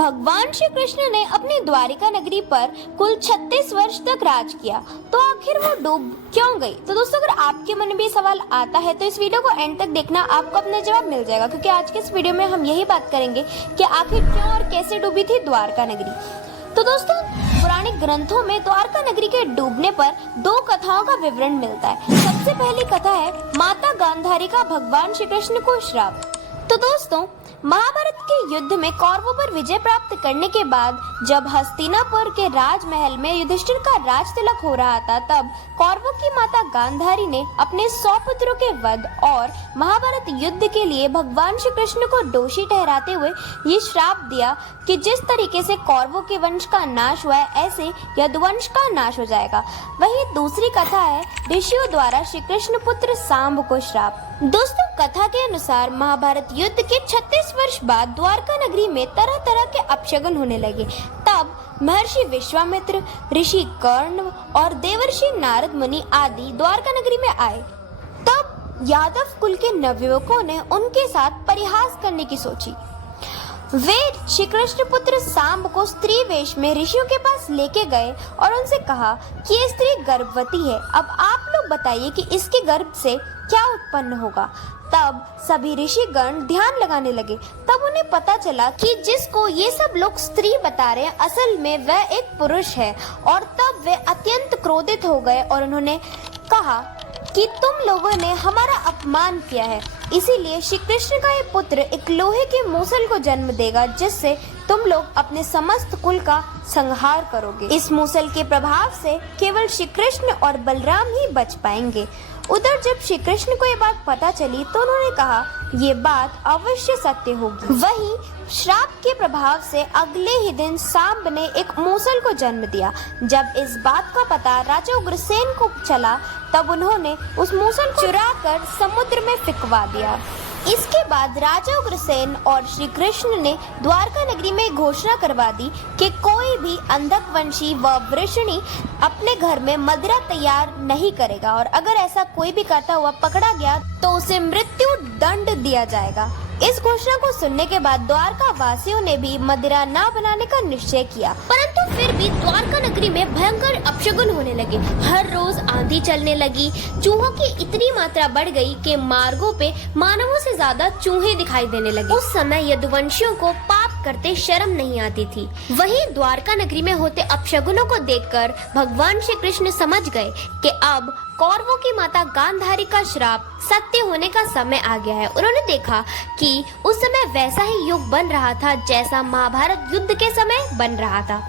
भगवान श्री कृष्ण ने अपनी द्वारिका नगरी पर कुल 36 वर्ष तक राज किया, तो आखिर वो डूब क्यों गई? तो दोस्तों, अगर आपके मन में भी सवाल आता है तो इस वीडियो को एंड तक देखना, आपको अपना जवाब मिल जाएगा। क्योंकि आज के इस वीडियो में हम यही बात करेंगे कि आखिर क्यों और कैसे डूबी थी द्वारका नगरी। तो दोस्तों, पुराने ग्रंथों में द्वारका नगरी के डूबने पर दो कथाओं का विवरण मिलता है। सबसे पहली कथा है माता गांधारी का भगवान श्री कृष्ण को श्राप। तो दोस्तों, महाभारत के युद्ध में कौरवों पर विजय प्राप्त करने के बाद जब हस्तिनापुर के राजमहल में युधिष्ठिर का राज तिलक हो रहा था, तब कौरवों की माता गांधारी ने अपने 100 पुत्रों के वध और महाभारत युद्ध के लिए भगवान श्री कृष्ण को दोषी ठहराते हुए ये श्राप दिया कि जिस तरीके से कौरवों के वंश का नाश हुआ है, ऐसे यदुवंश का नाश हो जाएगा। वहीं दूसरी कथा है ऋषियों द्वारा श्री कृष्ण पुत्र सांब को श्राप। दोस्तों, कथा के अनुसार महाभारत युद्ध के 36 वर्ष बाद द्वारका नगरी में तरह तरह के अपशगुन होने लगे। तब महर्षि विश्वामित्र, ऋषि कर्ण और देवर्षि नारद मुनि आदि द्वारका नगरी में आए। तब यादव कुल के नवयुवकों ने उनके साथ परिहास करने की सोची। वे श्री कृष्ण पुत्र सांब को स्त्री वेश में ऋषियों के पास लेके गए और उनसे कहा कि ये स्त्री गर्भवती है, अब आप लोग बताइए कि इसके गर्भ से क्या उत्पन्न होगा। तब सभी ऋषिगण ध्यान लगाने लगे। तब उन्हें पता चला कि जिसको ये सब लोग स्त्री बता रहे हैं, असल में वह एक पुरुष है। और तब वे अत्यंत क्रोधित हो गए और उन्होंने कहा कि तुम लोगों ने हमारा अपमान किया है, इसीलिए श्री कृष्ण का ये पुत्र एक लोहे के मूसल को जन्म देगा, जिससे तुम लोग अपने समस्त कुल का संहार करोगे। इस मूसल के प्रभाव से केवल श्री कृष्ण और बलराम ही बच पाएंगे। उधर जब श्री कृष्ण को ये बात पता चली तो उन्होंने कहा ये बात अवश्य सत्य होगी। वहीं श्राप के प्रभाव से अगले ही दिन सांब ने एक मूसल को जन्म दिया। जब इस बात का पता राजा उग्रसेन को चला, तब उन्होंने उस मूसल को चुराकर समुद्र में फेंकवा दिया। इसके बाद राजा उग्रसेन और श्री कृष्ण ने द्वारका नगरी में घोषणा करवा दी कि कोई भी अंधकवंशी व वृषणी अपने घर में मदिरा तैयार नहीं करेगा, और अगर ऐसा कोई भी करता हुआ पकड़ा गया तो उसे मृत्यु दंड दिया जाएगा। इस घोषणा को सुनने के बाद द्वारका वासियों ने भी मदिरा न बनाने का निश्चय किया, परंतु फिर भी द्वारका नगरी में भयंकर अपशगुन होने लगे। हर रोज आंधी चलने लगी, चूहों की इतनी मात्रा बढ़ गई कि मार्गों पे मानवों से ज्यादा चूहे दिखाई देने लगे। उस समय यदुवंशियों को पाप करते शर्म नहीं आती थी। वहीं द्वारका नगरी में होते अपशगुनों को देखकर भगवान श्री कृष्ण समझ गए कि अब कौरवों की माता गांधारी का श्राप सत्य होने का समय आ गया है। उन्होंने देखा कि उस समय वैसा ही युग बन रहा था जैसा महाभारत युद्ध के समय बन रहा था।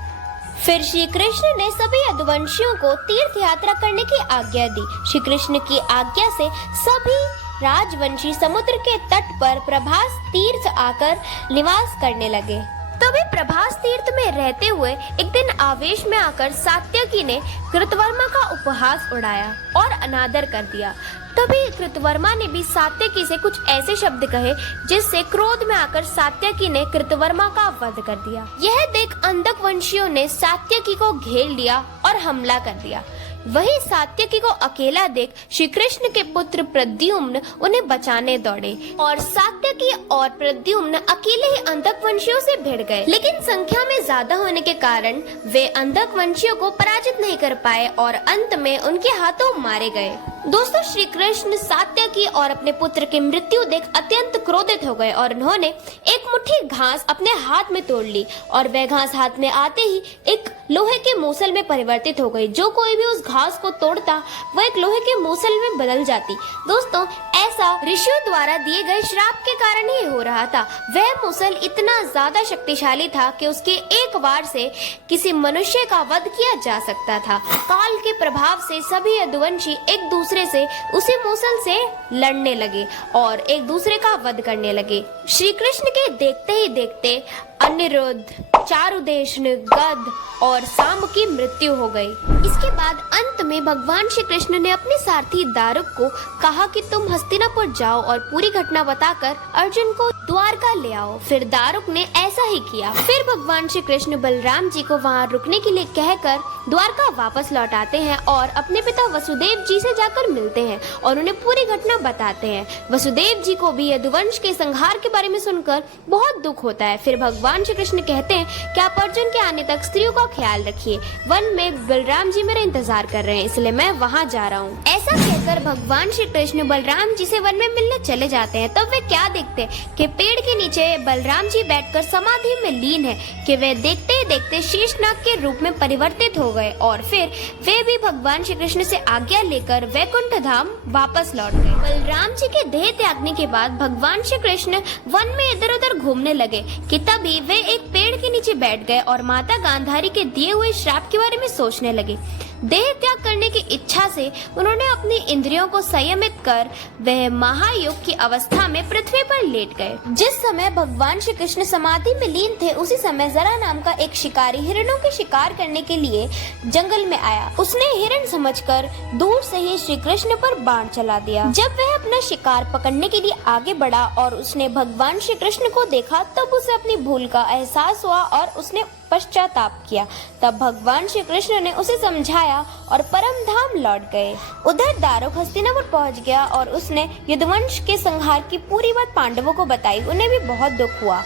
फिर श्री कृष्ण ने सभी यदुवंशियों को तीर्थ यात्रा करने की आज्ञा दी। श्री कृष्ण की आज्ञा से सभी राजवंशी समुद्र के तट पर प्रभास तीर्थ आकर निवास करने लगे। तभी प्रभास तीर्थ में रहते हुए एक दिन आवेश में आकर सात्यकी ने कृतवर्मा का उपहास उड़ाया और अनादर कर दिया। तभी कृतवर्मा ने भी सात्यकी से कुछ ऐसे शब्द कहे जिससे क्रोध में आकर सात्यकी ने कृतवर्मा का वध कर दिया। यह देख अंधकवंशियों ने सात्यकी को घेर लिया और हमला कर दिया। वही सात्यकी को अकेला देख श्री कृष्ण के पुत्र प्रद्युम्न उन्हें बचाने दौड़े और सात्यकी और प्रद्युम्न अकेले ही अंधकवंशियों से भिड़ गए। लेकिन संख्या में ज्यादा होने के कारण वे अंधकवंशियों को पराजित नहीं कर पाए और अंत में उनके हाथों मारे गए। दोस्तों, श्री कृष्ण सात्यकी और अपने पुत्र की मृत्यु देख अत्यंत क्रोधित हो गए और उन्होंने एक मुट्ठी घास अपने हाथ में तोड़ ली और वह घास हाथ में आते ही एक लोहे के मूसल में परिवर्तित हो गई। जो कोई भी उस घास को तोड़ता वह एक लोहे के मूसल में बदल जाती। दोस्तों, ऐसा ऋषियों द्वारा दिए गए श्राप के कारण ही हो रहा था। वह मूसल इतना ज्यादा शक्तिशाली था कि उसके एक वार से किसी मनुष्य का वध किया जा सकता था। काल के प्रभाव से सभी यदुवंशी एक दूसरे से उसी मूसल से लड़ने लगे और एक दूसरे का वध करने लगे। श्री कृष्ण के देखते ही देखते अनिरुद्ध, चारुदेशन, गद और सांब की मृत्यु हो गई। इसके बाद अंत में भगवान श्री कृष्ण ने अपने सारथी दारुक को कहा कि तुम हस्तिनापुर जाओ और पूरी घटना बताकर अर्जुन को द्वारका ले आओ। फिर दारुक ने ऐसा ही किया। फिर भगवान श्री कृष्ण बलराम जी को वहाँ रुकने के लिए कहकर द्वारका वापस लौट आते हैं और अपने पिता वसुदेव जी से जाकर मिलते हैं और उन्हें पूरी घटना बताते हैं। वसुदेव जी को भी यदुवंश के संहार के बारे में सुनकर बहुत दुख होता है। फिर भगवान श्री कृष्ण कहते हैं कि आप अर्जुन के आने तक स्त्रियों का ख्याल रखिए, वन में बलराम जी मेरा इंतजार कर रहे हैं, इसलिए मैं वहाँ जा रहा हूँ। ऐसा कहकर भगवान श्री कृष्ण बलराम जी से वन में मिलने चले जाते हैं। तब वे क्या देखते हैं कि पेड़ के नीचे बलराम जी बैठकर समाधि में लीन है कि वे देखते ही देखते शेषनाग के रूप में परिवर्तित हो गए और फिर वे भी भगवान श्री कृष्ण से आज्ञा लेकर वैकुंठ धाम वापस लौट गए। बलराम जी के देह त्यागने के बाद भगवान श्री कृष्ण वन में इधर उधर घूमने लगे कि तभी वे एक पेड़ के नीचे बैठ गए और माता गांधारी के दिए हुए श्राप के बारे में सोचने लगे। देह त्याग करने की इच्छा से उन्होंने अपनी इंद्रियों को संयमित कर वह महायोग की अवस्था में पृथ्वी पर लेट गए। जिस समय भगवान श्री कृष्ण समाधि में लीन थे उसी समय जरा नाम का एक शिकारी हिरणों के शिकार करने के लिए जंगल में आया। उसने हिरण समझकर दूर से ही श्री कृष्ण पर बाण चला दिया। जब वह अपना शिकार पकड़ने के लिए आगे बढ़ा और उसने भगवान श्री कृष्ण को देखा तब उसे अपनी भूल का एहसास हुआ और उसने पश्चाताप किया। तब भगवान श्री कृष्ण ने उसे समझाया और परम धाम लौट गए। उधर दारुक हस्तिनापुर पहुंच गया और उसने यदुवंश के संहार की पूरी बात पांडवों को बताई। उन्हें भी बहुत दुख हुआ।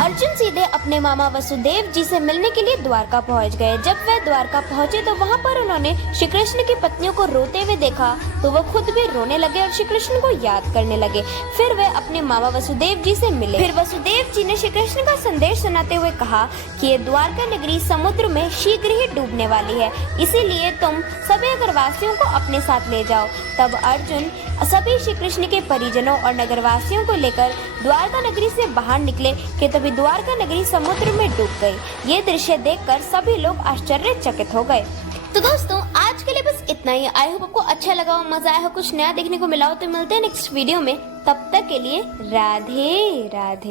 अर्जुन सीधे अपने मामा वसुदेव जी से मिलने के लिए द्वारका पहुंच गए। जब वे द्वारका पहुंचे तो वहां पर उन्होंने श्री कृष्ण की पत्नियों को रोते हुए देखा तो वह खुद भी रोने लगे और श्री कृष्ण को याद करने लगे। फिर वे अपने मामा वसुदेव जी से मिले। फिर वसुदेव जी ने श्री कृष्ण का संदेश सुनाते हुए कहा कि ये द्वारका नगरी समुद्र में शीघ्र ही डूबने वाली है, इसीलिए तुम सभी नगरवासियों को अपने साथ ले जाओ। तब अर्जुन सभी श्री कृष्ण के परिजनों और नगरवासियों को लेकर द्वारका नगरी से बाहर निकले कि तभी द्वारका नगरी समुद्र में डूब गई। ये दृश्य देखकर सभी लोग आश्चर्यचकित हो गए। तो दोस्तों आज के लिए बस इतना ही। आई होप आपको अच्छा लगा हो, मजा आया हो, कुछ नया देखने को मिला हो। तो मिलते हैं नेक्स्ट वीडियो में, तब तक के लिए राधे राधे।